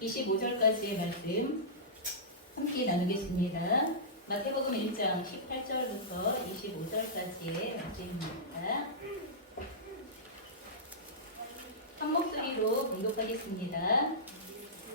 25절까지의 말씀 함께 나누겠습니다. 마태복음 1장 18절부터 25절까지의 말씀입니다. 한 목소리로 공독하겠습니다.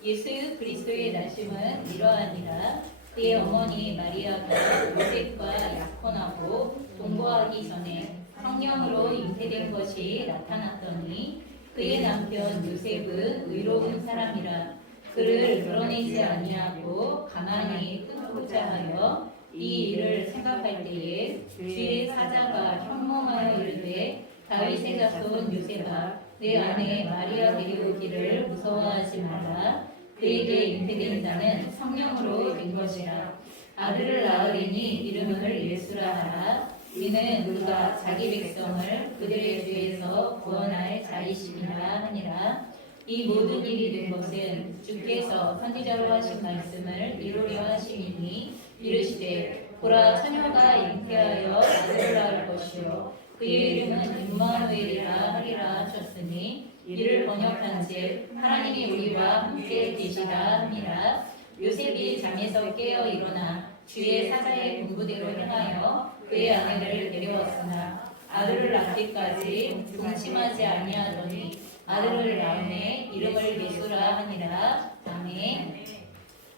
예수 그리스도의 나심은 이러하니라. 그의 어머니 마리아가 요셉과 약혼하고 동거하기 전에 성령으로 잉태된 것이 나타났더니 그의 남편 요셉은 의로운 사람이라. 그를 드러내지 아니하고 가만히 끊고자 하여 이 일을 생각할 때에 주의 사자가 현몽하여 이르되 다윗의 자손 요셉아 내 아내 마리아 데려오기를 무서워하지 말라. 그에게 잉태된 자는 성령으로 된 것이라. 아들을 낳으리니 이름을 예수라 하라. 이는 누가 자기 백성을 그들의 죄에서 구원할 자이심이라 하니라. 이 모든 일이 된 것은 주께서 선지자로 하신 말씀을 이루려 하심이니 이르시되 보라 처녀가 잉태하여 아들을 낳을 것이요 그의 이름은 임마누엘이라 하리라 하셨으니 이를 번역한즉 하나님이 우리와 함께 계시다 함이라. 요셉이 잠에서 깨어 일어나 주의 사자의 분부대로 행하여 그의 아내를 데려왔으나 아들을 낳기까지 동침하지 아니하더니 아들을 낳음에 이름을 예수라 하니라. 아멘.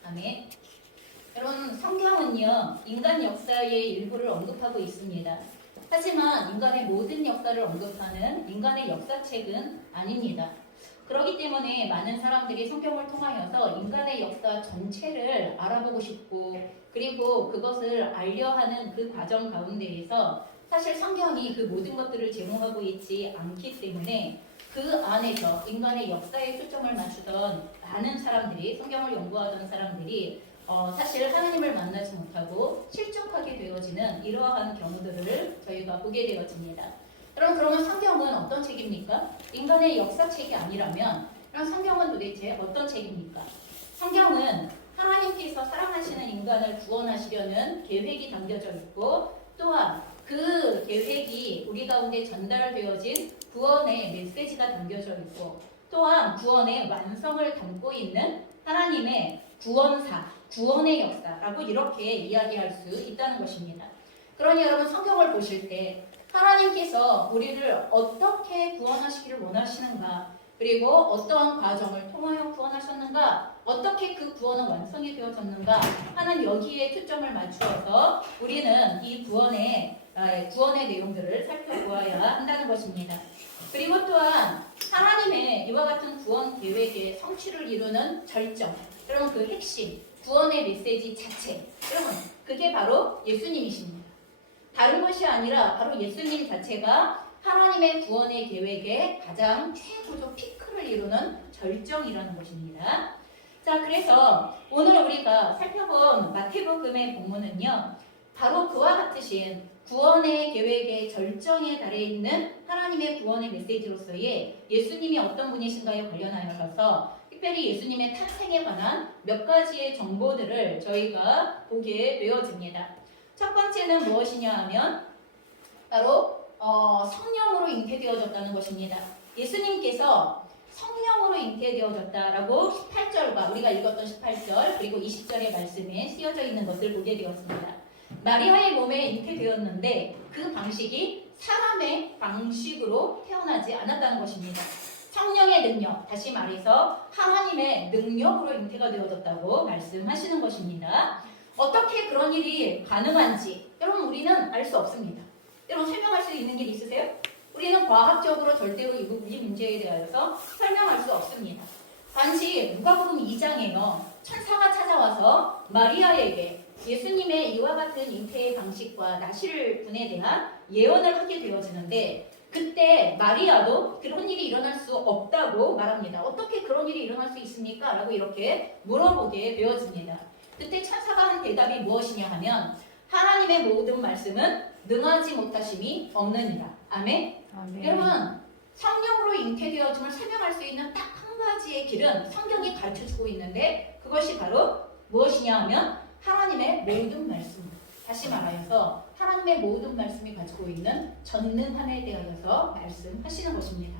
아멘. 여러분, 성경은요 인간 역사의 일부를 언급하고 있습니다. 하지만 인간의 모든 역사를 언급하는 인간의 역사책은 아닙니다. 그렇기 때문에 많은 사람들이 성경을 통하여서 인간의 역사 전체를 알아보고 싶고 그리고 그것을 알려하는 그 과정 가운데에서 사실 성경이 그 모든 것들을 제공하고 있지 않기 때문에 그 안에서 인간의 역사에 초점을 맞추던 많은 사람들이 성경을 연구하던 사람들이 사실 하나님을 만나지 못하고 실족하게 되어지는 이러한 경우들을 저희가 보게 되어집니다. 여러분, 그러면 성경은 어떤 책입니까? 인간의 역사책이 아니라면 그럼 성경은 도대체 어떤 책입니까? 성경은 하나님께서 사랑하시는 인간을 구원하시려는 계획이 담겨져 있고 또한 그 계획이 우리 가운데 전달되어진 구원의 메시지가 담겨져 있고 또한 구원의 완성을 담고 있는 하나님의 구원사, 구원의 역사라고 이렇게 이야기할 수 있다는 것입니다. 그러니 여러분 성경을 보실 때 하나님께서 우리를 어떻게 구원하시기를 원하시는가 그리고 어떠한 과정을 통하여 구원하셨는가 어떻게 그 구원은 완성이 되어졌는가 하는 여기에 초점을 맞추어서 우리는 이 구원의 내용들을 살펴보아야 한다는 것입니다. 그리고 또한 하나님의 이와 같은 구원 계획의 성취를 이루는 절정 여러분 그 핵심 구원의 메시지 자체 여러분 그게 바로 예수님이십니다. 다른 것이 아니라 바로 예수님 자체가 하나님의 구원의 계획의 가장 최고조 피크를 이루는 절정이라는 것입니다. 자, 그래서 오늘 우리가 살펴본 마태복음의 본문은요 바로 그와 같으신 구원의 계획의 절정에 달해 있는 하나님의 구원의 메시지로서의 예수님이 어떤 분이신가에 관련하여서 특별히 예수님의 탄생에 관한 몇 가지의 정보들을 저희가 보게 되어집니다. 첫 번째는 무엇이냐 하면 바로 성령으로 잉태되어졌다는 것입니다. 예수님께서 성령으로 잉태되어졌다라고 18절과 우리가 읽었던 18절 그리고 20절의 말씀에 쓰여져 있는 것을 보게 되었습니다. 마리아의 몸에 잉태되었는데 그 방식이 사람의 방식으로 태어나지 않았다는 것입니다. 성령의 능력, 다시 말해서 하나님의 능력으로 잉태가 되어졌다고 말씀하시는 것입니다. 어떻게 그런 일이 가능한지 여러분 우리는 알 수 없습니다. 여러분 설명할 수 있는 일 있으세요? 우리는 과학적으로 절대로 이 문제에 대하여서 설명할 수 없습니다. 단지 누가복음 2장에요. 천사가 찾아와서 마리아에게 예수님의 이와 같은 잉태의 방식과 나실 분에 대한 예언을 하게 되어지는데 그때 마리아도 그런 일이 일어날 수 없다고 말합니다. 어떻게 그런 일이 일어날 수 있습니까? 라고 이렇게 물어보게 되어집니다. 그때 천사가 한 대답이 무엇이냐 하면 하나님의 모든 말씀은 능하지 못하심이 없느니라. 아멘? 아멘. 여러분 성령으로 잉태되어짐을 설명할 수 있는 딱 한 가지의 길은 성경이 가르쳐주고 있는데 그것이 바로 무엇이냐 하면 하나님의 모든 말씀 다시 말하여서 하나님의 모든 말씀이 가지고 있는 전능함에 대하여서 말씀하시는 것입니다.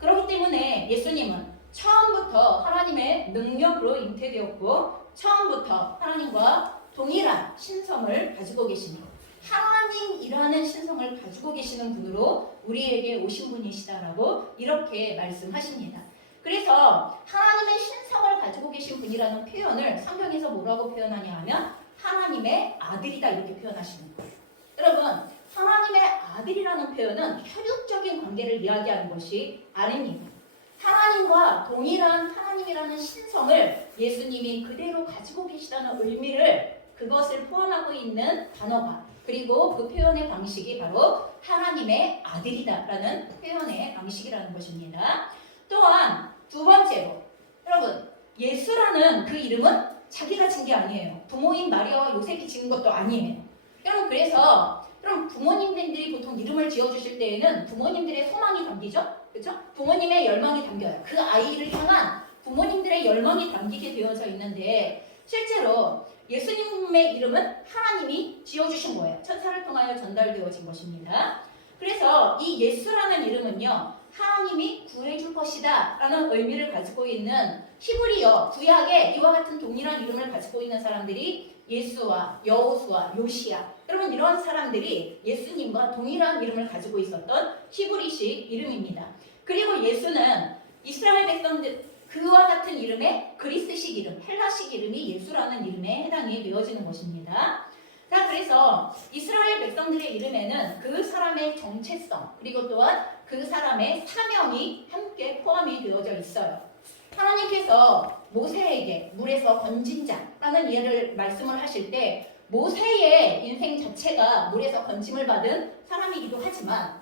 그렇기 때문에 예수님은 처음부터 하나님의 능력으로 잉태되었고 처음부터 하나님과 동일한 신성을 가지고 계시니 하나님이라는 신성을 가지고 계시는 분으로 우리에게 오신 분이시다라고 이렇게 말씀하십니다. 그래서 하나님의 신성을 가지고 계신 분이라는 표현을 성경에서 뭐라고 표현하냐 하면 하나님의 아들이다 이렇게 표현하시는 거예요. 여러분, 하나님의 아들이라는 표현은 혈육적인 관계를 이야기하는 것이 아닙니다. 하나님과 동일한 하나님이라는 신성을 예수님이 그대로 가지고 계시다는 의미를 그것을 포함하고 있는 단어가 그리고 그 표현의 방식이 바로 하나님의 아들이다라는 표현의 방식이라는 것입니다. 또한 두 번째로 여러분 예수라는 그 이름은 자기가 진 게 아니에요. 부모인 마리아와 요셉이 지은 것도 아니에요. 여러분 그래서 그럼 부모님들이 보통 이름을 지어주실 때에는 부모님들의 소망이 담기죠? 그렇죠? 부모님의 열망이 담겨요. 그 아이를 향한 부모님들의 열망이 담기게 되어져 있는데 실제로 예수님의 이름은 하나님이 지어주신 거예요. 천사를 통하여 전달되어진 것입니다. 그래서 이 예수라는 이름은요. 하나님이 구해줄 것이다 라는 의미를 가지고 있는 히브리어 구약에 이와 같은 동일한 이름을 가지고 있는 사람들이 예수와 여호수아, 요시야 여러분 이런 사람들이 예수님과 동일한 이름을 가지고 있었던 히브리식 이름입니다. 그리고 예수는 이스라엘 백성들 그와 같은 이름의 그리스식 이름, 헬라식 이름이 예수라는 이름에 해당이 되어지는 것입니다. 자, 그래서 이스라엘 백성들의 이름에는 그 사람의 정체성 그리고 또한 그 사람의 사명이 함께 포함이 되어져 있어요. 하나님께서 모세에게 물에서 건진 자라는 예를 말씀을 하실 때 모세의 인생 자체가 물에서 건짐을 받은 사람이기도 하지만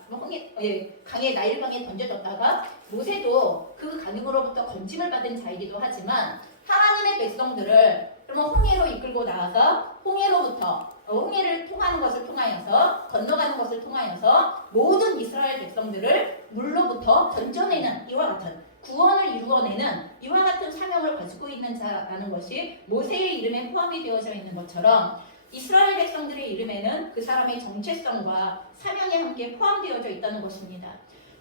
강에 나일강에 던져졌다가 모세도 그 강으로부터 건짐을 받은 자이기도 하지만 하나님의 백성들을 그러면 홍해로 이끌고 나가서 홍해를 통하는 것을 통하여서 건너가는 것을 통하여서 모든 이스라엘 백성들을 물로부터 건져내는 이와 같은 구원을 이루어내는 이와 같은 사명을 가지고 있는 자라는 것이 모세의 이름에 포함이 되어져 있는 것처럼 이스라엘 백성들의 이름에는 그 사람의 정체성과 사명이 함께 포함되어져 있다는 것입니다.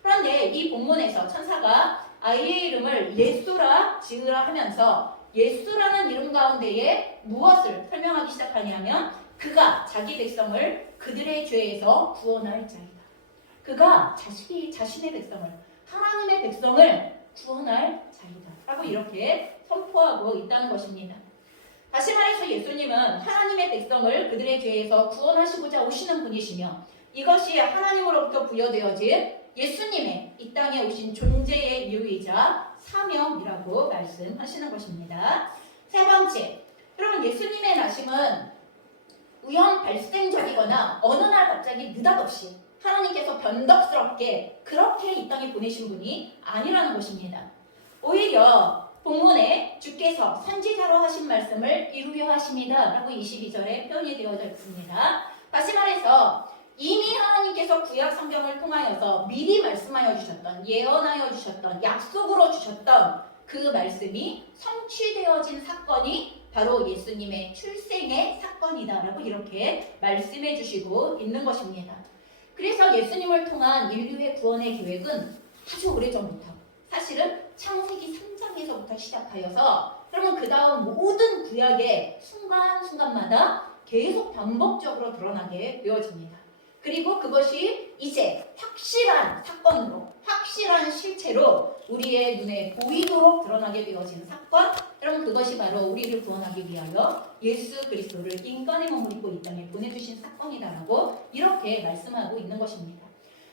그런데 이 본문에서 천사가 아이의 이름을 예수라 지으라 하면서 예수라는 이름 가운데에 무엇을 설명하기 시작하냐면 그가 자기 백성을 그들의 죄에서 구원할 자이다. 그가 자신의 백성을 하나님의 백성을 구원할 자이다 라고 이렇게 선포하고 있다는 것입니다. 다시 말해서 예수님은 하나님의 백성을 그들의 죄에서 구원하시고자 오시는 분이시며 이것이 하나님으로부터 부여되어진 예수님의 이 땅에 오신 존재의 이유이자 사명이라고 말씀하시는 것입니다. 세 번째, 여러분 예수님의 나심은 우연 발생적이거나 어느 날 갑자기 느닷없이 하나님께서 변덕스럽게 그렇게 이 땅에 보내신 분이 아니라는 것입니다. 오히려 본문에 주께서 선지자로 하신 말씀을 이루려 하십니다 라고 22절에 표현이 되어져 있습니다. 다시 말해서 이미 하나님께서 구약 성경을 통하여서 미리 말씀하여 주셨던 예언하여 주셨던 약속으로 주셨던 그 말씀이 성취되어진 사건이 바로 예수님의 출생의 사건이다 라고 이렇게 말씀해 주시고 있는 것입니다. 그래서 예수님을 통한 인류의 구원의 계획은 아주 오래전부터 사실은 창세기 3장에서부터 시작하여서 그러면 그 다음 모든 구약의 순간순간마다 계속 반복적으로 드러나게 되어집니다. 그리고 그것이 이제 확실한 사건으로 확실한 실체로 우리의 눈에 보이도록 드러나게 되어지는 사건 여러분 그것이 바로 우리를 구원하기 위하여 예수 그리스도를 인간의 몸을 입고 이 땅에 보내주신 사건이다라고 이렇게 말씀하고 있는 것입니다.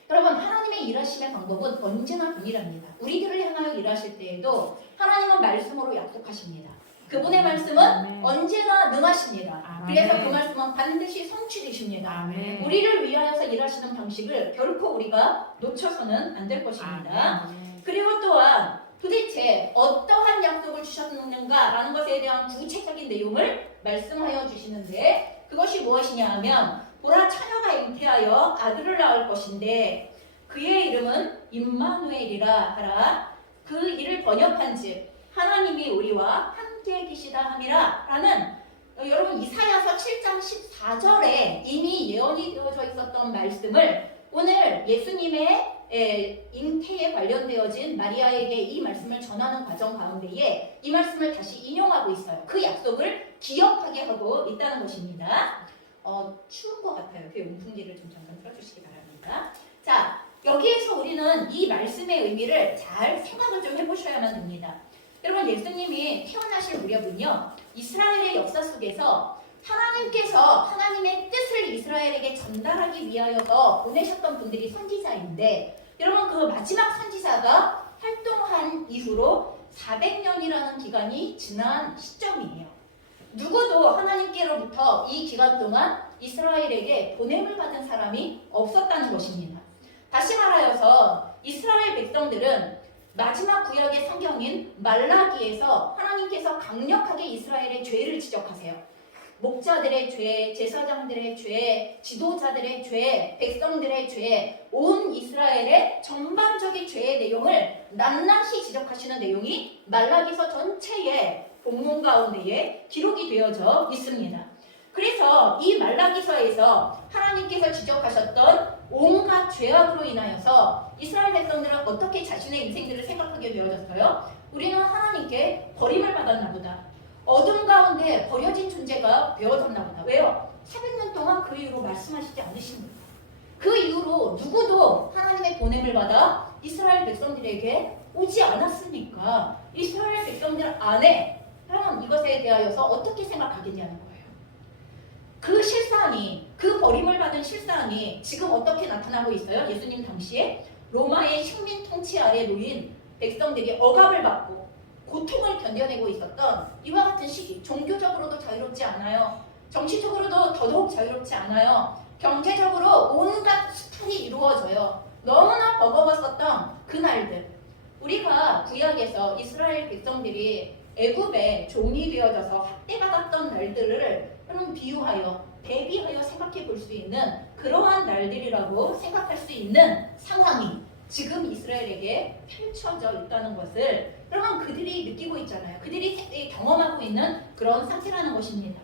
여러분 하나님의 일하심의 방법은 언제나 동일합니다. 우리들을 향하여 일하실 때에도 하나님은 말씀으로 약속하십니다. 그분의 말씀은 언제나 능하십니다. 그래서 그 말씀은 반드시 성취되십니다. 우리를 위하여서 일하시는 방식을 결코 우리가 놓쳐서는 안 될 것입니다. 그리고 또한 도대체 어떠한 약속을 주셨는가라는 것에 대한 구체적인 내용을 말씀하여 주시는데 그것이 무엇이냐 하면 보라 처녀가 잉태하여 아들을 낳을 것인데 그의 이름은 임마누엘이라 하라. 그 이를 번역한즉 하나님이 우리와 함께 계시다 함이라 라는 여러분 이사야서 7장 14절에 이미 예언이 되어져 있었던 말씀을 오늘 예수님의 잉태에 관련되어진 마리아에게 이 말씀을 전하는 과정 가운데에 이 말씀을 다시 인용하고 있어요. 그 약속을 기억하게 하고 있다는 것입니다. 추운 것 같아요. 그 온풍기를 좀 잠깐 틀어주시기 바랍니다. 자, 여기에서 우리는 이 말씀의 의미를 잘 생각을 좀 해보셔야만 됩니다. 여러분, 예수님이 태어나실 무렵은요, 이스라엘의 역사 속에서 하나님께서 하나님의 뜻을 이스라엘에게 전달하기 위하여서 보내셨던 분들이 선지자인데, 여러분, 그 마지막 선지자가 활동한 이후로 400년이라는 기간이 지난 시점이에요. 누구도 하나님께로부터 이 기간 동안 이스라엘에게 보냄을 받은 사람이 없었다는 것입니다. 다시 말하여서 이스라엘 백성들은 마지막 구약의 성경인 말라기에서 하나님께서 강력하게 이스라엘의 죄를 지적하세요. 목자들의 죄, 제사장들의 죄, 지도자들의 죄, 백성들의 죄, 온 이스라엘의 전반적인 죄의 내용을 낱낱이 지적하시는 내용이 말라기서 전체의 본문 가운데에 기록이 되어져 있습니다. 그래서 이 말라기서에서 하나님께서 지적하셨던 온갖 죄악으로 인하여서 이스라엘 백성들은 어떻게 자신의 인생들을 생각하게 되어졌어요? 우리는 하나님께 버림을 받았나 보다. 어둠 가운데 버려진 존재가 되어졌나 보다. 왜요? 400년 동안 그 이후로 말씀하시지 않으신 거예요. 그 이후로 누구도 하나님의 보냄을 받아 이스라엘 백성들에게 오지 않았으니까 이스라엘 백성들 안에 여러분 이것에 대하여서 어떻게 생각하겠냐는 거예요. 그 실상이, 그 버림을 받은 실상이 지금 어떻게 나타나고 있어요? 예수님 당시에 로마의 식민 통치 아래 놓인 백성들이 억압을 받고 고통을 견뎌내고 있었던 이와 같은 시기, 종교적으로도 자유롭지 않아요. 정치적으로도 더더욱 자유롭지 않아요. 경제적으로 온갖 수탈이 이루어져요. 너무나 버거웠었던 그날들. 우리가 구약에서 이스라엘 백성들이 애굽의 종이 되어져서 학대받았던 날들을 여러분 비유하여, 대비하여 생각해 볼 수 있는 그러한 날들이라고 생각할 수 있는 상황이 지금 이스라엘에게 펼쳐져 있다는 것을 여러분 그들이 느끼고 있잖아요. 그들이 경험하고 있는 그런 상태라는 것입니다.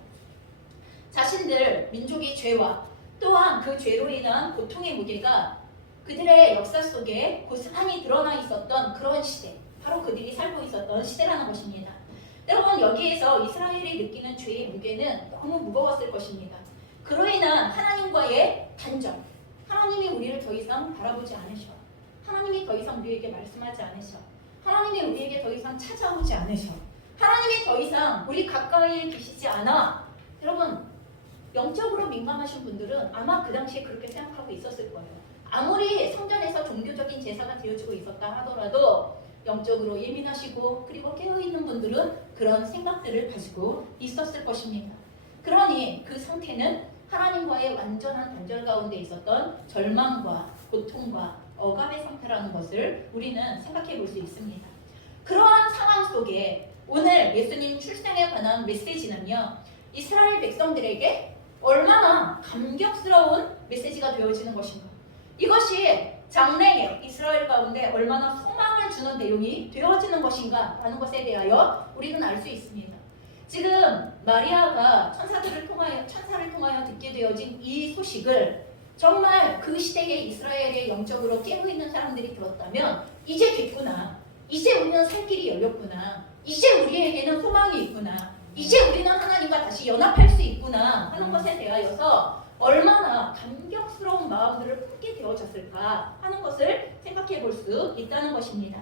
자신들 민족의 죄와 또한 그 죄로 인한 고통의 무게가 그들의 역사 속에 고스란히 드러나 있었던 그런 시대, 바로 그들이 살고 있었던 시대라는 것입니다. 여러분 여기에서 이스라엘이 느끼는 죄의 무게는 너무 무거웠을 것입니다. 그로 인한 하나님과의 단절, 하나님이 우리를 더 이상 바라보지 않으셔. 하나님이 더 이상 우리에게 말씀하지 않으셔. 하나님이 우리에게 더 이상 찾아오지 않으셔. 하나님이 더 이상 우리 가까이에 계시지 않아. 여러분 영적으로 민감하신 분들은 아마 그 당시에 그렇게 생각하고 있었을 거예요. 아무리 성전에서 종교적인 제사가 되어지고 있었다 하더라도 영적으로 예민하시고 그리고 깨어있는 분들은 그런 생각들을 가지고 있었을 것입니다. 그러니 그 상태는 하나님과의 완전한 단절 가운데 있었던 절망과 고통과 억압의 상태라는 것을 우리는 생각해 볼 수 있습니다. 그러한 상황 속에 오늘 예수님 출생에 관한 메시지는요, 이스라엘 백성들에게 얼마나 감격스러운 메시지가 되어지는 것인가. 이것이 장래에 이스라엘 가운데 얼마나 소망을 주는 내용이 되어지는 것인가 라는 것에 대하여 우리는 알 수 있습니다. 지금 마리아가 천사를 통하여 듣게 되어진 이 소식을 정말 그 시대에 이스라엘의 영적으로 깨어있는 사람들이 들었다면 이제 됐구나. 이제 우리는 살 길이 열렸구나. 이제 우리에게는 소망이 있구나. 이제 우리는 하나님과 다시 연합할 수 있구나 하는 것에 대하여서 얼마나 감격스러운 마음들을 품게 되어졌을까 하는 것을 생각해 볼 수 있다는 것입니다.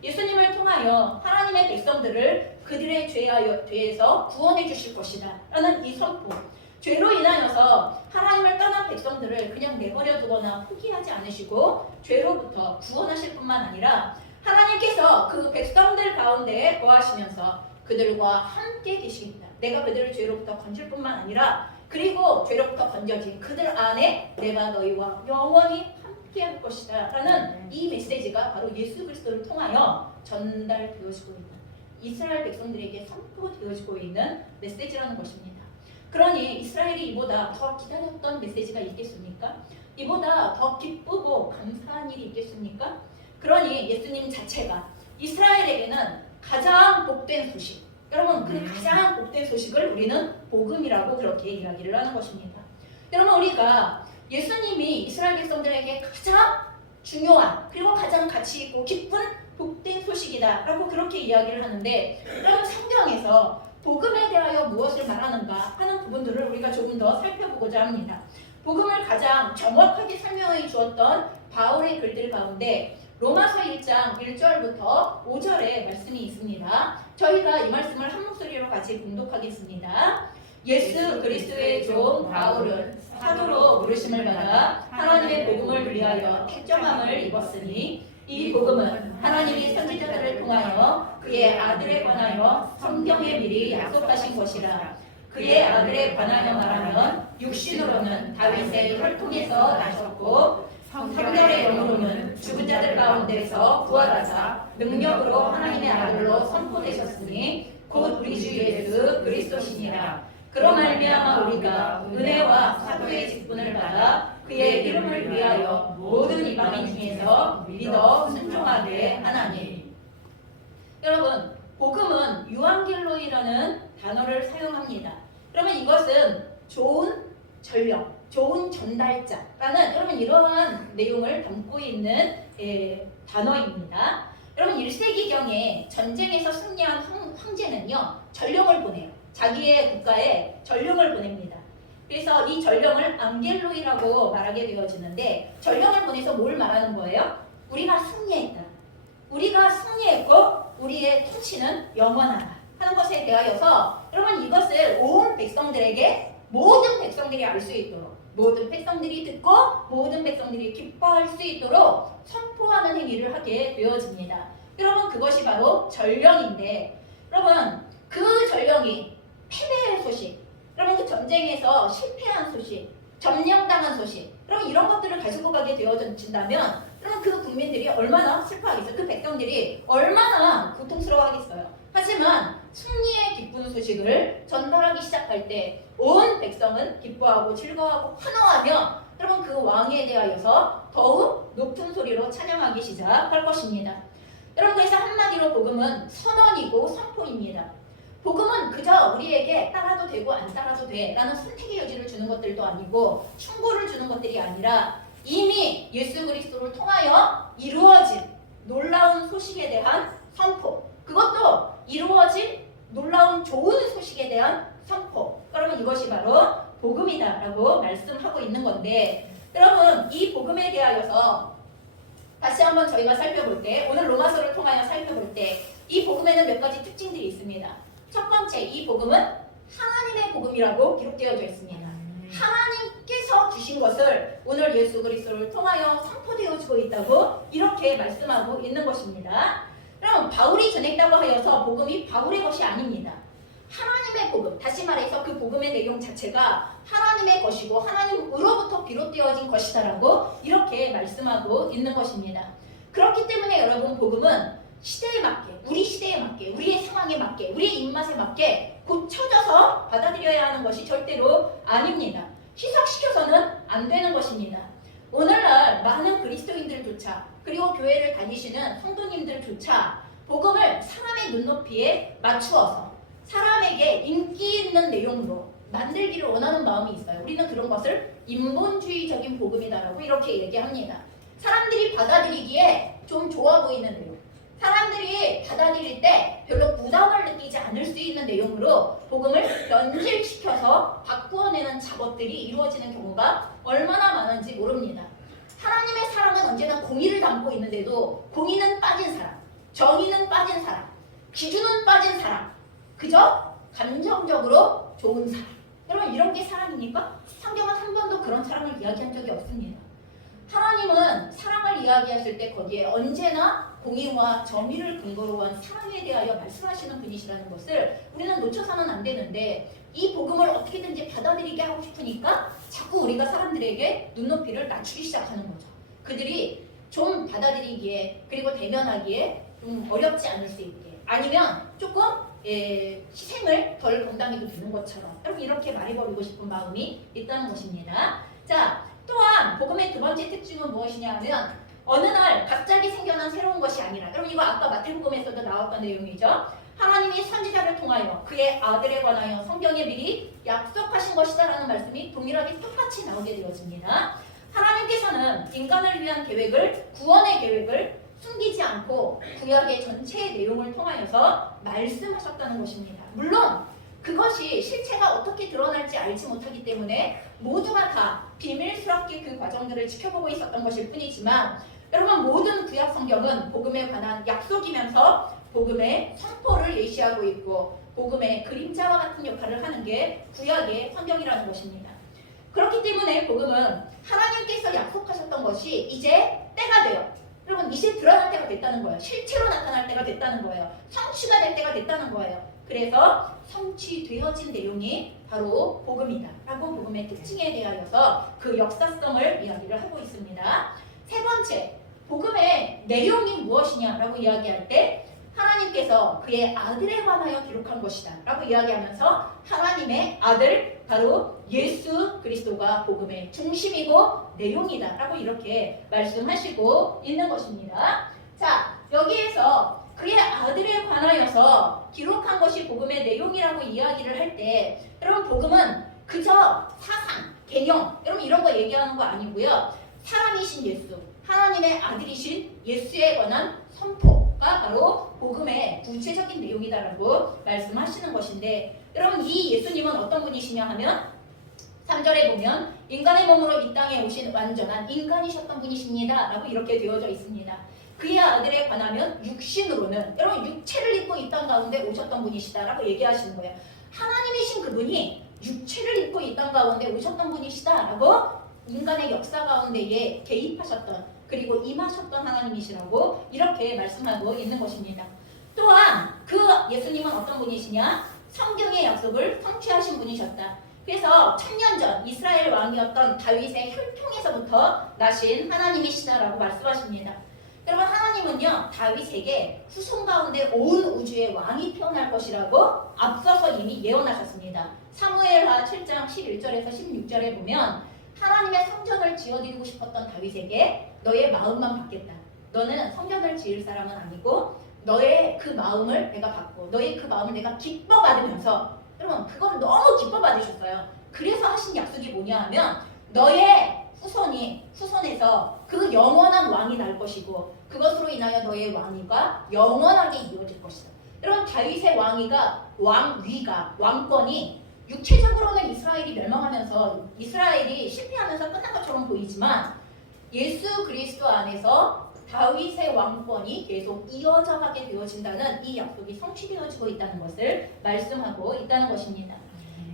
예수님을 통하여 하나님의 백성들을 그들의 죄에서 구원해 주실 것이다 라는 이 선포, 죄로 인하여서 하나님을 떠난 백성들을 그냥 내버려 두거나 포기하지 않으시고 죄로부터 구원하실 뿐만 아니라 하나님께서 그 백성들 가운데 거하시면서 그들과 함께 계시겠다. 내가 그들을 죄로부터 건질 뿐만 아니라 그리고 죄로부터 건져진 그들 안에 내가 너희와 영원히 함께할 것이다 라는 이 메시지가 바로 예수 그리스도를 통하여 전달되어지고 있는, 이스라엘 백성들에게 선포되어지고 있는 메시지라는 것입니다. 그러니 이스라엘이 이보다 더 기다렸던 메시지가 있겠습니까? 이보다 더 기쁘고 감사한 일이 있겠습니까? 그러니 예수님 자체가 이스라엘에게는 가장 복된 소식, 여러분 그 가장 복된 소식을 우리는 복음이라고 그렇게 이야기를 하는 것입니다. 여러분 우리가 예수님이 이스라엘 백성들에게 가장 중요한 그리고 가장 가치 있고 기쁜 복된 소식이다 라고 그렇게 이야기를 하는데, 그럼 성경에서 복음에 대하여 무엇을 말하는가 하는 부분들을 우리가 조금 더 살펴보고자 합니다. 복음을 가장 정확하게 설명해 주었던 바울의 글들 가운데 로마서 1장 1절부터 5절의 말씀이 있습니다. 저희가 이 말씀을 한 목소리로 같이 봉독하겠습니다. 예수 그리스도의 종 바울은 사도로 부르심을 받아 하나님의 복음을 위하여 택정함을 입었으니 이 복음은 하나님이 선지자들을 통하여 그의 아들에 관하여 성경에 미리 약속하신 것이라. 그의 아들에 관하여 말하면 육신으로는 다윗의 혈통에서 나셨고 성결의 영으로는 죽은 자들 가운데서 부활하사 능력으로 하나님의 아들로 선포되셨으니 곧 우리 주 예수 그리스도시니라. 그로 말미암아 우리가 은혜와 사도의 직분을 받아 그의 이름을 위하여 모든 이방인 중에서 믿어 순종하게 하나니. 여러분, 복음은 유앙겔로이라는 단어를 사용합니다. 그러면 이것은 좋은 전령, 좋은 전달자라는 여러분 이러한 내용을 담고 있는 단어입니다. 여러분 1세기경에 전쟁에서 승리한 황제는요 전령을 보내요. 자기의 국가에 전령을 보냅니다. 그래서 이 전령을 앙겔로이라고 말하게 되어지는데, 전령을 보내서 뭘 말하는 거예요? 우리가 승리했다. 우리가 승리했고 우리의 통치는 영원하다 하는 것에 대하여서 여러분 이것을 온 백성들에게, 모든 백성들이 알 수 있도록, 모든 백성들이 듣고 모든 백성들이 기뻐할 수 있도록 선포하는 행위를 하게 되어집니다. 여러분 그것이 바로 전령인데, 여러분 그 전령이 패배의 소식, 여러분 그 전쟁에서 실패한 소식, 점령당한 소식, 여러분 이런 것들을 가지고 가게 되어진다면 여러분 그 국민들이 얼마나 슬퍼하겠어요? 그 백성들이 얼마나 고통스러워하겠어요? 하지만 승리의 기쁜 소식을 전달하기 시작할 때 온 백성은 기뻐하고 즐거워하고 환호하며 여러분 그 왕에 대하여서 더욱 높은 소리로 찬양하기 시작할 것입니다. 여러분 그래서 한마디로 복음은 선언이고 선포입니다. 복음은 그저 우리에게 따라도 되고 안 따라도 돼 라는 선택의 여지를 주는 것들도 아니고 충고를 주는 것들이 아니라 이미 예수 그리스도를 통하여 이루어진 놀라운 소식에 대한 선포, 그것도 이루어진 놀라운 좋은 소식에 대한 선포, 여러분 이것이 바로 복음이다 라고 말씀하고 있는 건데, 여러분 이 복음에 대하여서 다시 한번 저희가 살펴볼 때, 오늘 로마서를 통하여 살펴볼 때 이 복음에는 몇 가지 특징들이 있습니다. 첫 번째, 이 복음은 하나님의 복음이라고 기록되어져 있습니다. 하나님께서 주신 것을 오늘 예수 그리스도를 통하여 선포되어지고 있다고 이렇게 말씀하고 있는 것입니다. 그럼 바울이 전했다고 하여서 복음이 바울의 것이 아닙니다. 하나님의 복음, 다시 말해서 그 복음의 내용 자체가 하나님의 것이고 하나님으로부터 비롯되어진 것이다라고 이렇게 말씀하고 있는 것입니다. 그렇기 때문에 여러분 복음은 시대에 맞게, 우리 시대에 맞게, 우리의 상황에 맞게, 우리의 입맛에 맞게 고쳐져서 받아들여야 하는 것이 절대로 아닙니다. 희석시켜서는 안 되는 것입니다. 오늘날 많은 그리스도인들조차, 그리고 교회를 다니시는 성도님들조차 복음을 사람의 눈높이에 맞추어서 사람에게 인기 있는 내용으로 만들기를 원하는 마음이 있어요. 우리는 그런 것을 인본주의적인 복음이다라고 이렇게 얘기합니다. 사람들이 받아들이기에 좀 좋아 보이는 내용, 사람들이 받아들일 때 별로 부담을 느끼지 않을 수 있는 내용으로 복음을 변질시켜서 바꾸어내는 작업들이 이루어지는 경우가 얼마나 많은지 모릅니다. 하나님의 사랑은 언제나 공의를 담고 있는데도 공의는 빠진 사람, 정의는 빠진 사람, 기준은 빠진 사람, 그저 감정적으로 좋은 사람. 여러분 이런 게 사랑입니까? 성경은 한 번도 그런 사랑을 이야기한 적이 없습니다. 하나님은 사랑을 이야기하실 때 거기에 언제나 공의와 정의를 근거로 한 사랑에 대하여 말씀하시는 분이시라는 것을 우리는 놓쳐서는 안 되는데, 이 복음을 어떻게든지 받아들이게 하고 싶으니까 자꾸 우리가 사람들에게 눈높이를 낮추기 시작하는 거죠. 그들이 좀 받아들이기에 그리고 대면하기에 좀 어렵지 않을 수 있게, 아니면 조금 희생을 덜 감당해도 되는 것처럼 여러분 이렇게 말해버리고 싶은 마음이 있다는 것입니다. 자, 또한 복음의 두 번째 특징은 무엇이냐 하면 어느 날 갑자기 생겨난 새로운 것이 아니라, 여러분 이거 아까 마태복음에서도 나왔던 내용이죠. 하나님이 선지자를 통하여 그의 아들에 관하여 성경에 미리 약속하신 것이다라는 말씀이 동일하게 똑같이 나오게 되어집니다. 하나님께서는 인간을 위한 계획을, 구원의 계획을 숨기지 않고 구약의 전체의 내용을 통하여서 말씀하셨다는 것입니다. 물론 그것이 실체가 어떻게 드러날지 알지 못하기 때문에 모두가 다 비밀스럽게 그 과정들을 지켜보고 있었던 것일 뿐이지만, 여러분, 모든 구약 성경은 복음에 관한 약속이면서 복음의 선포를 예시하고 있고 복음의 그림자와 같은 역할을 하는 게 구약의 성경이라는 것입니다. 그렇기 때문에 복음은 하나님께서 약속하셨던 것이 이제 때가 돼요. 여러분, 이제 드러날 때가 됐다는 거예요. 실체로 나타날 때가 됐다는 거예요. 성취가 될 때가 됐다는 거예요. 그래서 성취되어진 내용이 바로 복음이다 라고 복음의 특징에 대하여서 그 역사성을 이야기를 하고 있습니다. 세 번째, 복음의 내용이 무엇이냐라고 이야기할 때 하나님께서 그의 아들에 관하여 기록한 것이다 라고 이야기하면서 하나님의 아들, 바로 예수 그리스도가 복음의 중심이고 내용이다 라고 이렇게 말씀하시고 있는 것입니다. 자, 여기에서 그의 아들에 관하여서 기록한 것이 복음의 내용이라고 이야기를 할 때, 여러분, 복음은 그저 사상, 개념, 여러분 이런 거 얘기하는 거 아니고요. 사람이신 예수, 하나님의 아들이신 예수에 관한 선포가 바로 복음의 구체적인 내용이다라고 말씀하시는 것인데, 여러분, 이 예수님은 어떤 분이시냐 하면 3절에 보면 인간의 몸으로 이 땅에 오신 완전한 인간이셨던 분이십니다 라고 이렇게 되어져 있습니다. 그의 아들에 관하면 육신으로는, 여러분, 육체를 입고 이 땅 가운데 오셨던 분이시다 라고 얘기하시는 거예요. 하나님이신 그분이 육체를 입고 이 땅 가운데 오셨던 분이시다 라고 인간의 역사 가운데에 개입하셨던, 그리고 임하셨던 하나님이시라고 이렇게 말씀하고 있는 것입니다. 또한 그 예수님은 어떤 분이시냐? 성경의 약속을 성취하신 분이셨다. 그래서 1000년 전 이스라엘 왕이었던 다윗의 혈통에서부터 나신 하나님이시다라고 말씀하십니다. 여러분, 하나님은요, 다윗에게 후손 가운데 온 우주의 왕이 태어날 것이라고 앞서서 이미 예언하셨습니다. 사무엘하 7장 11절에서 16절에 보면 하나님의 성전을 지어드리고 싶었던 다윗에게 너의 마음만 받겠다. 너는 성전을 지을 사람은 아니고 너의 그 마음을 내가 받고 너의 그 마음을 내가 기뻐 받으면서, 여러분, 그걸 너무 기뻐 받으셨어요. 그래서 하신 약속이 뭐냐 하면 너의 후손에서 그 영원한 왕이 날 것이고 그것으로 인하여 너의 왕위가 영원하게 이루어질 것이다. 여러분, 다윗의 왕위가 왕권이 육체적으로는 이스라엘이 멸망하면서 이스라엘이 실패하면서 끝난 것처럼 보이지만 예수 그리스도 안에서 다윗의 왕권이 계속 이어져 가게 되어진다는 이 약속이 성취되어지고 있다는 것을 말씀하고 있다는 것입니다.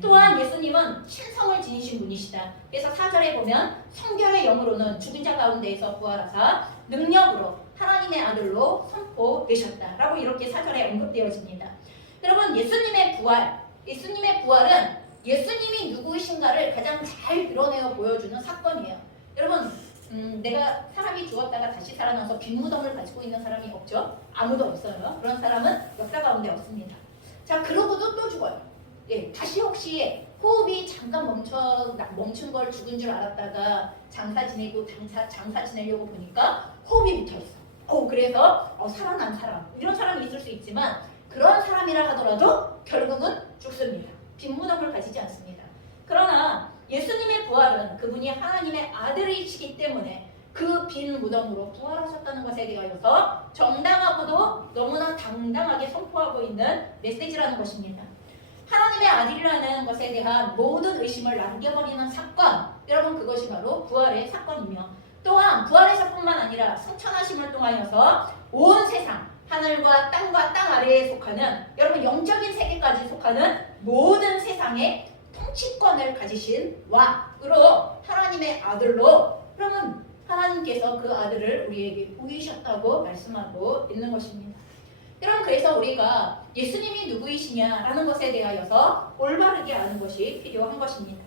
또한 예수님은 신성을 지니신 분이시다. 그래서 4절에 보면 성결의 영으로는 죽은 자 가운데에서 부활하사 능력으로 하나님의 아들로 선포되셨다라고 이렇게 4절에 언급되어집니다. 여러분, 예수님의 부활은 예수님이 누구이신가를 가장 잘 드러내어 보여주는 사건이에요. 여러분, 내가 사람이 죽었다가 다시 살아나서 빈 무덤을 가지고 있는 사람이 없죠? 아무도 없어요. 그런 사람은 역사 가운데 없습니다. 자, 그러고도 또 죽어요. 예, 다시 혹시 호흡이 잠깐 멈춘 걸 죽은 줄 알았다가 장사 지내려고 보니까 호흡이 붙어있어. 그래서 살아난 사람, 이런 사람이 있을 수 있지만 그런 사람이라 하더라도 결국은 죽습니다. 빈 무덤을 가지지 않습니다. 그러나 예수님의 부활은 그분이 하나님의 아들이시기 때문에 그 빈 무덤으로 부활하셨다는 것에 대하여서 정당하고도 너무나 당당하게 선포하고 있는 메시지라는 것입니다. 하나님의 아들이라는 것에 대한 모든 의심을 남겨버리는 사건, 여러분, 그것이 바로 부활의 사건이며, 또한 부활의 사건만 아니라 승천하심을 통하여서 온 세상, 하늘과 땅과 땅 아래에 속하는, 여러분, 영적인 세계까지 속하는 모든 세상의 통치권을 가지신 왕으로 하나님의 아들로, 그러면 하나님께서 그 아들을 우리에게 보이셨다고 말씀하고 있는 것입니다. 여러분, 그래서 우리가 예수님이 누구이시냐라는 것에 대하여서 올바르게 아는 것이 필요한 것입니다.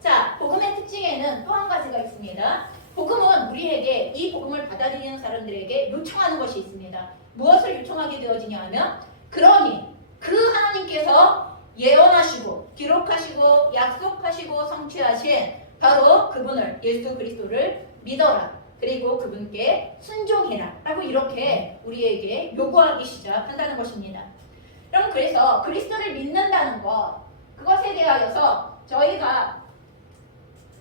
자, 복음의 특징에는 또 한 가지가 있습니다. 복음은 우리에게, 이 복음을 받아들이는 사람들에게 요청하는 것이 있습니다. 무엇을 요청하게 되어지냐 하면, 그러니 그 하나님께서 예언하시고 기록하시고 약속하시고 성취하신 바로 그분을, 예수 그리스도를 믿어라. 그리고 그분께 순종해라 라고 이렇게 우리에게 요구하기 시작한다는 것입니다. 여러분, 그래서 그리스도를 믿는다는 것, 그것에 대하여서 저희가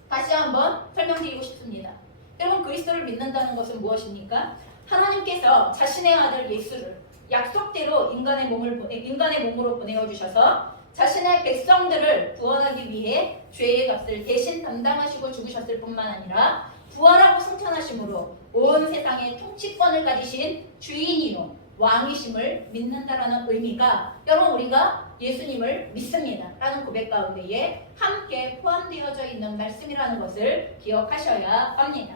다시 한번 설명드리고 싶습니다. 여러분 그리스도를 믿는다는 것은 무엇입니까? 하나님께서 자신의 아들 예수를 약속대로 인간의 몸으로 보내어 주셔서 자신의 백성들을 구원하기 위해 죄의 값을 대신 담당하시고 죽으셨을 뿐만 아니라 부활하고 승천하심으로 온 세상의 통치권을 가지신 주인이요 왕이심을 믿는다라는 의미가 여러분 우리가 예수님을 믿습니다 라는 고백 가운데에 함께 포함되어져 있는 말씀이라는 것을 기억하셔야 합니다.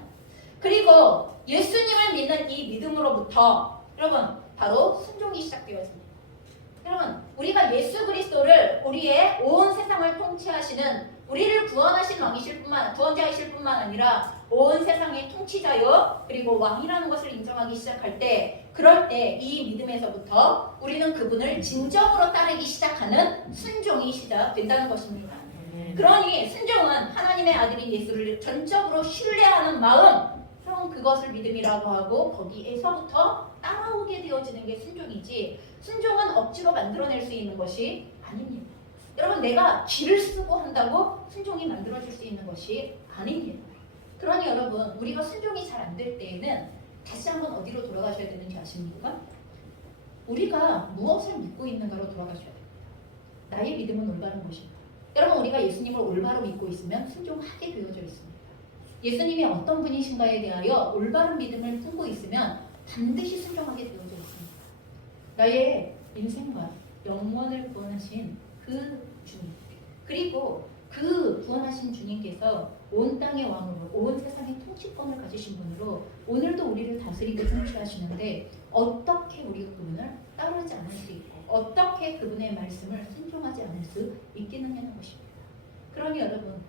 그리고 예수님을 믿는 이 믿음으로부터 여러분 바로 순종이 시작되어집니다. 여러분 우리가 예수 그리스도를 우리의 온 세상을 통치하시는 우리를 구원자이실 뿐만 아니라 온 세상의 통치자요 그리고 왕이라는 것을 인정하기 시작할 때 그럴 때 이 믿음에서부터 우리는 그분을 진정으로 따르기 시작하는 순종이 시작된다는 것입니다. 그러니 순종은 하나님의 아들인 예수를 전적으로 신뢰하는 마음 그럼 그것을 믿음이라고 하고 거기에서부터 따라오게 되어지는 게 순종이지 순종은 억지로 만들어낼 수 있는 것이 아닙니다. 여러분 내가 기를 쓰고 한다고 순종이 만들어질 수 있는 것이 아닙니다. 그러니 여러분 우리가 순종이 잘 안 될 때에는 다시 한번 어디로 돌아가셔야 되는지 아십니까? 우리가 무엇을 믿고 있는가로 돌아가셔야 됩니다. 나의 믿음은 올바른 것입니다. 여러분 우리가 예수님을 올바로 믿고 있으면 순종하게 되어져 있습니다. 예수님이 어떤 분이신가에 대하여 올바른 믿음을 품고 있으면 반드시 순종하게 되어져 있습니다. 나의 인생과 영혼을 구원하신 그 주님 그리고 그 구원하신 주님께서 온 땅의 왕으로 온 세상의 통치권을 가지신 분으로 오늘도 우리를 다스리고 통치하시는데 어떻게 우리가 그분을 따르지 않을 수 있고 어떻게 그분의 말씀을 순종하지 않을 수 있겠느냐는 것입니다. 그러니 여러분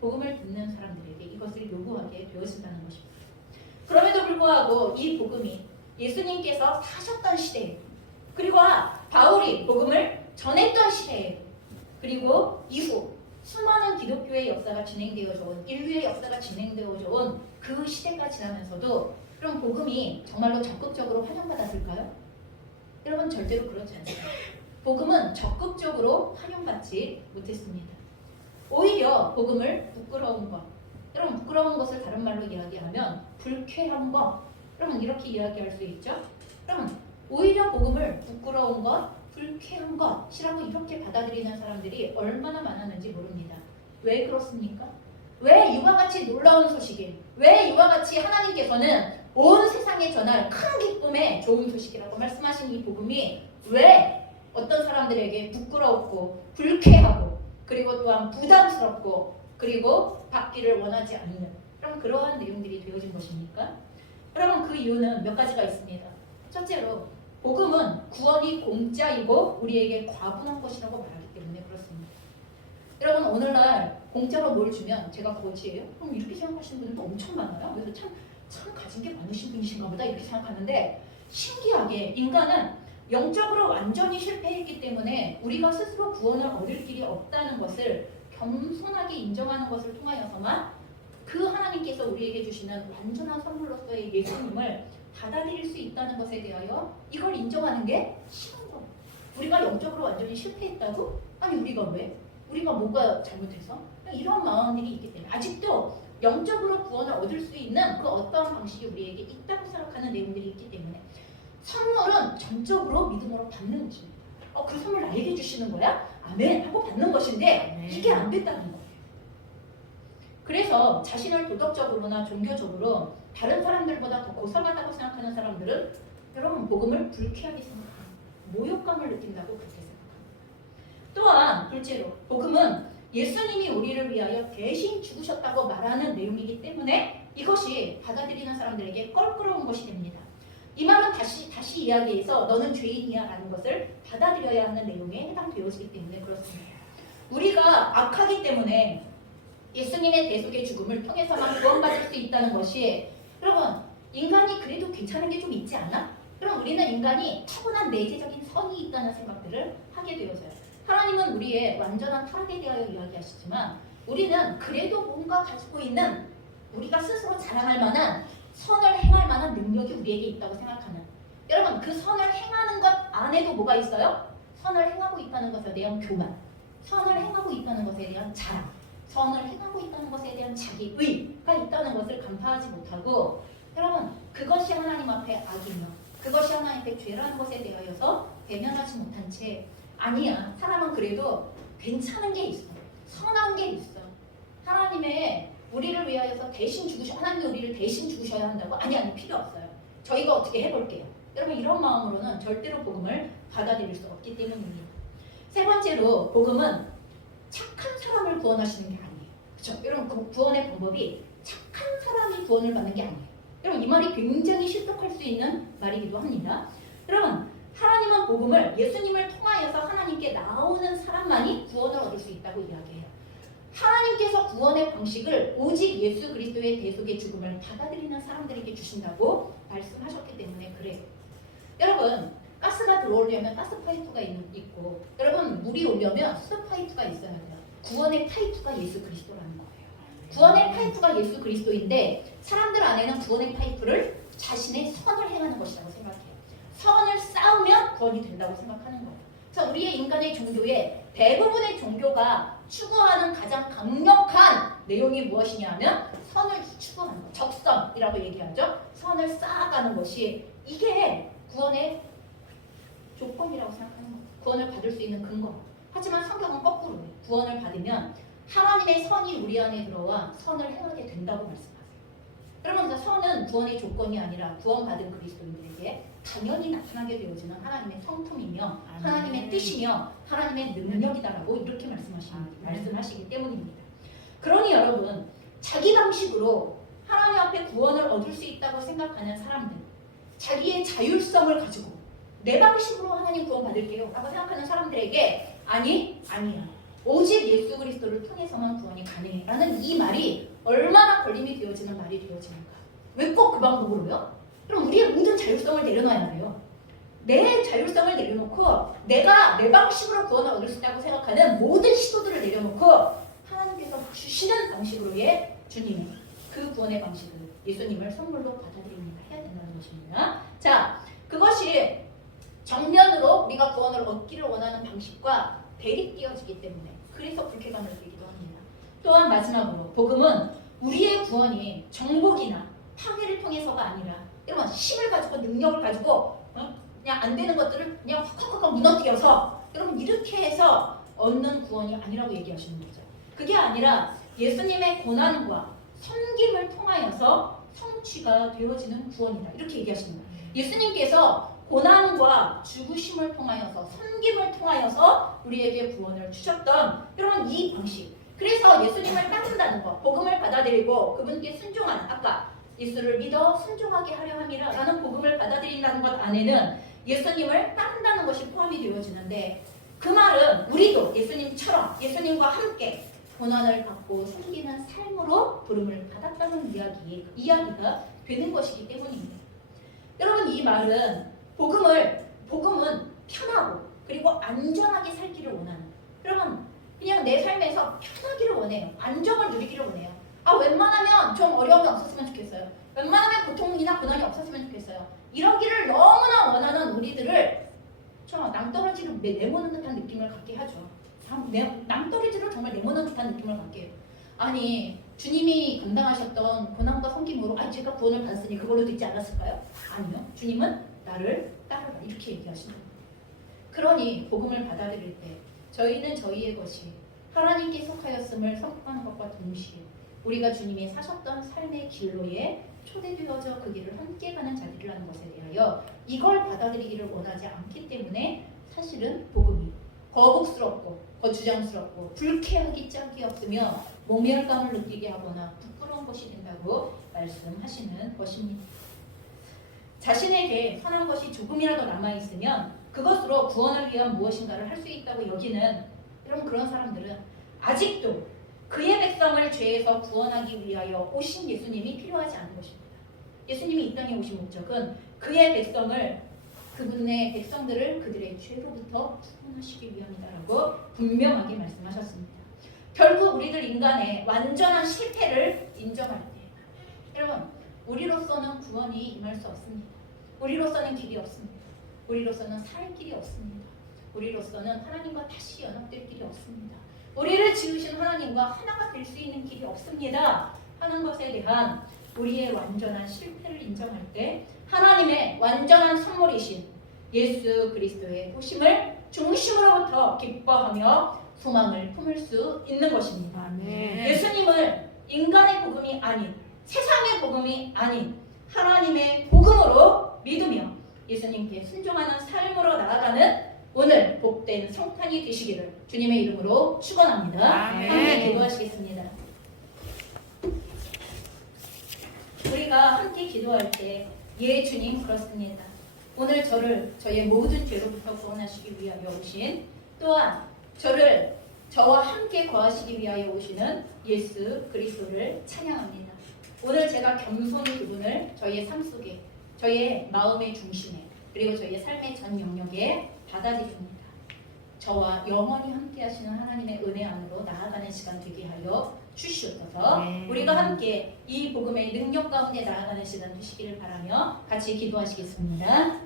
복음을 듣는 사람들에게 이것을 요구하게 되어진다는 것입니다. 그럼에도 불구하고 이 복음이 예수님께서 사셨던 시대에 그리고 바울이 복음을 전했던 시대에 그리고 이후 수많은 기독교의 역사가 진행되어져 온 인류의 역사가 진행되어져 온 그 시대가 지나면서도 그럼 복음이 정말로 적극적으로 환영받았을까요? 여러분 절대로 그렇지 않습니다. 복음은 적극적으로 환영받지 못했습니다. 오히려 복음을 부끄러운 것 여러분 부끄러운 것을 다른 말로 이야기하면 불쾌한 것 여러분 이렇게 이야기할 수 있죠? 그럼 오히려 복음을 부끄러운 것 불쾌한 것이라고 이렇게 받아들이는 사람들이 얼마나 많았는지 모릅니다. 왜 그렇습니까? 왜 이와 같이 놀라운 소식이 왜 이와 같이 하나님께서는 온 세상에 전할 큰 기쁨의 좋은 소식이라고 말씀하신 이 복음이 왜 어떤 사람들에게 부끄럽고 불쾌하고 그리고 또한 부담스럽고 그리고 받기를 원하지 않는 그러한 내용들이 되어진 것입니까? 여러분 그 이유는 몇 가지가 있습니다. 첫째로 복음은 구원이 공짜이고 우리에게 과분한 것이라고 말하기 때문에 그렇습니다. 여러분 오늘날 공짜로 뭘 주면 제가 거지예요? 그럼 이렇게 생각하시는 분들도 엄청 많아요. 그래서 참 가진 게 많으신 분이신가 보다 이렇게 생각하는데 신기하게 인간은 영적으로 완전히 실패했기 때문에 우리가 스스로 구원을 얻을 길이 없다는 것을 겸손하게 인정하는 것을 통하여서만 그 하나님께서 우리에게 주시는 완전한 선물로서의 예수님을 받아들일 수 있다는 것에 대하여 이걸 인정하는 게 쉬운 거예요. 우리가 영적으로 완전히 실패했다고? 아니 우리가 왜? 우리가 뭐가 잘못해서? 이런 마음들이 있기 때문에 아직도 영적으로 구원을 얻을 수 있는 그 어떠한 방식이 우리에게 있다고 생각하는 내용들이 있기 때문에 선물은 전적으로 믿음으로 받는 것입니다. 그 선물 나에게 주시는 거야? 아멘 하고 받는 것인데 이게 안 된다는 거예요. 그래서 자신을 도덕적으로나 종교적으로 다른 사람들보다 더 고상하다고 생각하는 사람들은 여러분 복음을 불쾌하게 생각합니다. 모욕감을 느낀다고 그렇게 생각합니다. 또한 둘째로 복음은 예수님이 우리를 위하여 대신 죽으셨다고 말하는 내용이기 때문에 이것이 받아들이는 사람들에게 껄끄러운 것이 됩니다. 이 말은 다시 이야기해서 너는 죄인이야 라는 것을 받아들여야 하는 내용에 해당되어지기 때문에 그렇습니다. 우리가 악하기 때문에 예수님의 대속의 죽음을 통해서만 구원받을 수 있다는 것이 여러분 인간이 그래도 괜찮은 게 좀 있지 않아? 그럼 우리는 인간이 타고난 내재적인 선이 있다는 생각들을 하게 되어져요. 하나님은 우리의 완전한 타락에 대하여 이야기하시지만 우리는 그래도 뭔가 가지고 있는 우리가 스스로 자랑할 만한 선을 행할 만한 능력이 우리에게 있다고 생각하는 여러분 그 선을 행하는 것 안에도 뭐가 있어요? 선을 행하고 있다는 것에 대한 교만 선을 행하고 있다는 것에 대한 자랑 선을 행하고 있다는 것에 대한 자기의가 있다는 것을 간파하지 못하고 여러분 그것이 하나님 앞에 악이며 그것이 하나님 앞에 죄라는 것에 대하여서 배면하지 못한 채 아니야 사람은 그래도 괜찮은 게 있어 선한 게 있어 하나님의 우리를 위하여서 대신 하나님이 우리를 대신 죽으셔야 한다고 아니 필요 없어요 저희가 어떻게 해볼게요 여러분 이런 마음으로는 절대로 복음을 받아들일 수 없기 때문입니다 세 번째로 복음은 착한 사람을 구원하시는 게 아니에요 그렇죠? 여러분 그 구원의 방법이 착한 사람이 구원을 받는 게 아니에요 여러분 이 말이 굉장히 실속할 수 있는 말이기도 합니다 여러분 하나님은 복음을 예수님을 통하여서 하나님께 나오는 사람만이 구원을 얻을 수 있다고 이야기해요 하나님께서 구원의 방식을 오직 예수 그리스도의 대속의 죽음을 받아들이는 사람들에게 주신다고 말씀하셨기 때문에 그래요 여러분 가스가 들어오려면 가스 파이프가 있고 여러분 물이 오려면 수도 파이프가 있어야 돼요 구원의 파이프가 예수 그리스도라는 거예요 구원의 파이프가 예수 그리스도인데 사람들 안에는 구원의 파이프를 자신의 선을 행하는 것이라고 생각해요 선을 쌓으면 구원이 된다고 생각하는 거예요 그래서 우리의 인간의 종교의 대부분의 종교가 추구하는 가장 강력한 내용이 무엇이냐 하면 선을 추구하는 것 적선이라고 얘기하죠 선을 쌓아가는 것이 이게 구원의 조건이라고 생각하는 거예요 구원을 받을 수 있는 근거 하지만 성경은 거꾸로예요 구원을 받으면 하나님의 선이 우리 안에 들어와 선을 행하게 된다고 말씀하세요 여러분 선은 구원의 조건이 아니라 구원받은 그리스도인들에게 당연히 나타나게 되어지는 하나님의 성품이며 하나님의 뜻이며 하나님의 능력이다라고 이렇게 말씀하시기 때문입니다 그러니 여러분 자기 방식으로 하나님 앞에 구원을 얻을 수 있다고 생각하는 사람들 자기의 자율성을 가지고 내 방식으로 하나님 구원 받을게요 라고 생각하는 사람들에게 아니야 오직 예수 그리스도를 통해서만 구원이 가능해 라는 이 말이 얼마나 걸림이 되어지는 말이 되어지는가 왜 꼭 그 방법으로요? 그럼 우리의 모든 자율성을 내려놔야 돼요 내 자율성을 내려놓고 내가 내 방식으로 구원을 얻을 수 있다고 생각하는 모든 시도들을 내려놓고 하나님께서 주시는 방식으로의 주님의 그 구원의 방식을 예수님을 선물로 받아들입니다 해야 된다는 것입니다 자 그것이 정면으로 우리가 구원을 얻기를 원하는 방식과 대립되어지기 때문에 그래서 불쾌감을 느끼기도 합니다. 또한 마지막으로 복음은 우리의 구원이 정복이나 파괴를 통해서가 아니라 여러분 힘을 가지고 능력을 가지고 그냥 안 되는 것들을 그냥 확 무너뜨려서 여러분 이렇게 해서 얻는 구원이 아니라고 얘기하시는 거죠. 그게 아니라 예수님의 고난과 섬김을 통하여서 성취가 되어지는 구원이다 이렇게 얘기하시는 거예요. 예수님께서 고난과 죽으심을 통하여서 섬김을 통하여서 우리에게 구원을 주셨던 여러분 이 방식 그래서 예수님을 따른다는 것 복음을 받아들이고 그분께 순종하는 아까 예수를 믿어 순종하게 하려 함이라 라는 복음을 받아들인다는 것 안에는 예수님을 따른다는 것이 포함이 되어지는데 그 말은 우리도 예수님처럼 예수님과 함께 고난을 받고 섬기는 삶으로 부름을 받았다는 이야기가 되는 것이기 때문입니다. 여러분 이 말은 복음은 편하고 그리고 안전하게 살기를 원하는 여러분 그냥 내 삶에서 편하기를 원해요. 안정을 누리기를 원해요. 웬만하면 좀 어려움이 없었으면 좋겠어요. 웬만하면 고통이나 고난이 없었으면 좋겠어요. 이러기를 너무나 원하는 우리들을 낭떠러지를 내모는 듯한 느낌을 갖게 하죠. 낭떠러지를 정말 내모는 듯한 느낌을 갖게 해요. 아니 주님이 감당하셨던 고난과 섬김으로 제가 구원을 받았으니 그걸로 되지 않았을까요? 아니요. 주님은 나를 따르라 이렇게 얘기하십니다. 그러니 복음을 받아들일 때 저희는 저희의 것이 하나님께 속하였음을 선포하는 것과 동시에 우리가 주님이 사셨던 삶의 길로에 초대되어져 그 길을 함께 가는 자들이라는 것에 대하여 이걸 받아들이기를 원하지 않기 때문에 사실은 복음이 거북스럽고 거주장스럽고 불쾌하기 짝이 없으며 모멸감을 느끼게 하거나 부끄러운 것이 된다고 말씀하시는 것입니다. 자신에게 선한 것이 조금이라도 남아있으면 그것으로 구원을 위한 무엇인가를 할 수 있다고 여기는 그런 사람들은 아직도 그의 백성을 죄에서 구원하기 위하여 오신 예수님이 필요하지 않은 것입니다. 예수님이 이 땅에 오신 목적은 그의 그분의 백성들을 그들의 죄로부터 구원하시기 위함이다라고 분명하게 말씀하셨습니다. 결국 우리들 인간의 완전한 실패를 인정할 때 여러분 우리로서는 구원이 임할 수 없습니다. 우리로서는 길이 없습니다. 우리로서는 살 길이 없습니다. 우리로서는 하나님과 다시 연합될 길이 없습니다. 우리를 지으신 하나님과 하나가 될 수 있는 길이 없습니다 하는 것에 대한 우리의 완전한 실패를 인정할 때 하나님의 완전한 선물이신 예수 그리스도의 오심을 중심으로부터 기뻐하며 소망을 품을 수 있는 것입니다. 아멘. 예수님을 인간의 복음이 아닌 세상의 복음이 아닌 하나님의 복음으로 믿으며 예수님께 순종하는 삶으로 나아가는 오늘 복된 성탄이 되시기를 주님의 이름으로 축원합니다. 아멘. 함께 기도하시겠습니다. 우리가 함께 기도할 때 예 주님 그렇습니다. 오늘 저를 저의 모든 죄로부터 구원하시기 위하여 오신 또한 저와 함께 거하시기 위하여 오시는 예수 그리스도를 찬양합니다. 오늘 제가 겸손히 그분을 저희의 삶 속에 저의 마음의 중심에 그리고 저희의 삶의 전 영역에 받아들입니다. 저와 영원히 함께 하시는 하나님의 은혜 안으로 나아가는 시간 되게 하여 주시옵소서. 우리가 함께 이 복음의 능력 가운데 나아가는 시간 되시기를 바라며 같이 기도하시겠습니다.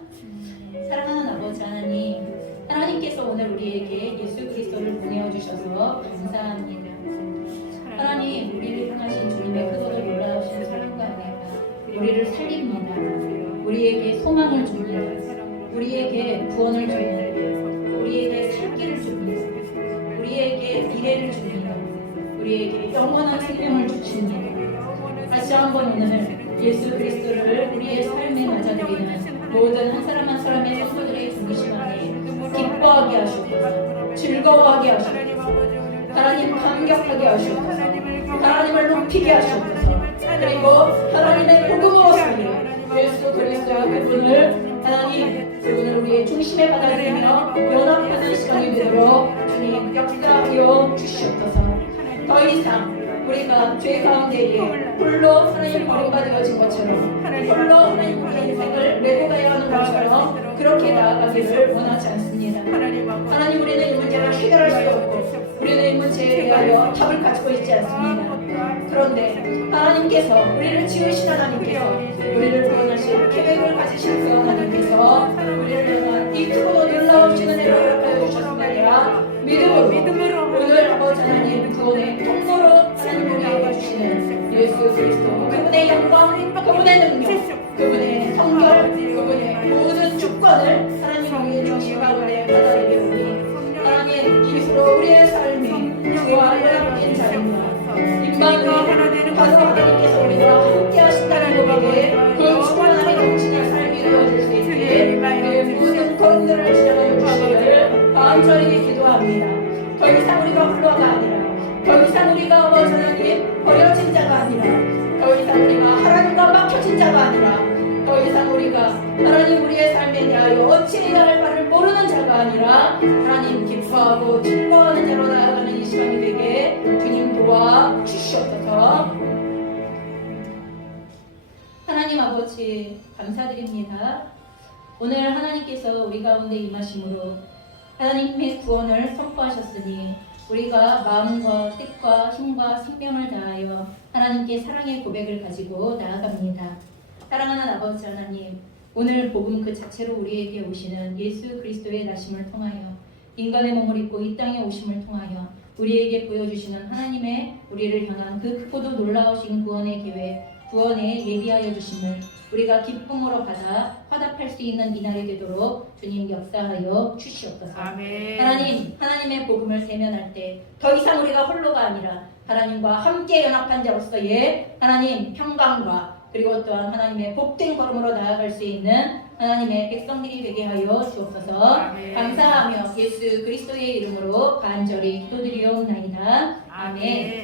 사랑하는 아버지 하나님, 하나님께서 오늘 우리에게 예수 그리스도를 보내어 주셔서 감사합니다. 하나님, 우리를 향하신 주님의 크고도 놀라우신 사랑과 은혜가 우리를 살립니다. 우리에게 소망을 줍니다. 우리에게 구원을 줍니다. 우리에게 살 길을 줍니다. 우리에게 미래를 줍니다. 우리에게 영원한 생명을 주십니다. 다시 한번 오늘 예수 그리스도를 우리의 삶에 맞아들이는 모든 한 사람 한 사람의 성도들의 중심 안에 기뻐하게 하시옵소서. 즐거워하게 하시옵소서. 하나님 감격하게 하시옵소서. 하나님을 높이게 하시옵소서. 그리고 하나님의 복음으로 살리는 예수 그리스도의 그분을 하나님 그분을 우리의 중심에 받아들이며 연합하는 시간이 되도록 주님 역사하여 주시옵소서. 더 이상 우리가 죄 가운데에 홀로 하나님 버림받아 되어진 것처럼 홀로 하나님 우리의 인생을 메고 가야 하는 것처럼 그렇게 나아가기를 원하지 않습니다. 하나님 우리는 이 문제를 해결할 수 없고 우리는 이 문제에 대하여 답을 가지고 있지 않습니다. 그런데 하나님께서 우리를 지으신 하나님께서 우리를 구원하실 계획을 가지신 그 하나님께서 우리를 향한 이 크고도 놀라우신 은혜를 허락하여 주셨습니다. 믿음으로 오늘 아버지 하나님 구원의 통로로 하나님 우리에게 주시는 예수 그리스도 그분의 영광, 그분의 능력, 그분의 성결, 그분의 모든 주권을 하나님 우리의 중심 가운데 받아들이오니 하나님 이후로 우리의 삶이 주와 연합된 자입니다. 임마누엘 바로 하나님께서 우리와 함께 하신다는 고백에 그 충만한 영신의 삶이 되어줄 수 있게 우리의 모든 걸음들을 지정하여 주시기를 간절히 기도합니다. 더 이상 우리가 홀로가 아니라 더 이상 우리가 아버지 하나님 버려진 자가 아니라 더 이상 우리가 하나님과 막혀진 자가 아니라 더 이상 우리가 하나님 우리의 삶에 대하여 어찌해야 할 바를 모르는 자가 아니라 하나님 기뻐하고 기뻐하는 자로 나아가는 이 시간이 되게 주님 도와 주시옵소서. 하나님 아버지 감사드립니다. 오늘 하나님께서 우리 가운데 임하심으로 하나님의 구원을 선포하셨으니 우리가 마음과 뜻과 힘과 생명을 다하여 하나님께 사랑의 고백을 가지고 나아갑니다. 사랑하는 아버지 하나님, 오늘 복음 그 자체로 우리에게 오시는 예수 그리스도의 나심을 통하여 인간의 몸을 입고 이 땅에 오심을 통하여 우리에게 보여주시는 하나님의 우리를 향한 그 크고도 놀라우신 구원의 계획, 구원에 예비하여 주심을 우리가 기쁨으로 받아 화답할 수 있는 이날이 되도록 주님 역사하여 주시옵소서. 아멘. 하나님, 하나님의 복음을 세면할 때 더 이상 우리가 홀로가 아니라 하나님과 함께 연합한 자로서의 하나님 평강과 그리고 또한 하나님의 복된 걸음으로 나아갈 수 있는 하나님의 백성들이 되게 하여 주옵소서. 아멘. 감사하며 예수 그리스도의 이름으로 간절히 기도드리옵나이다. 아멘.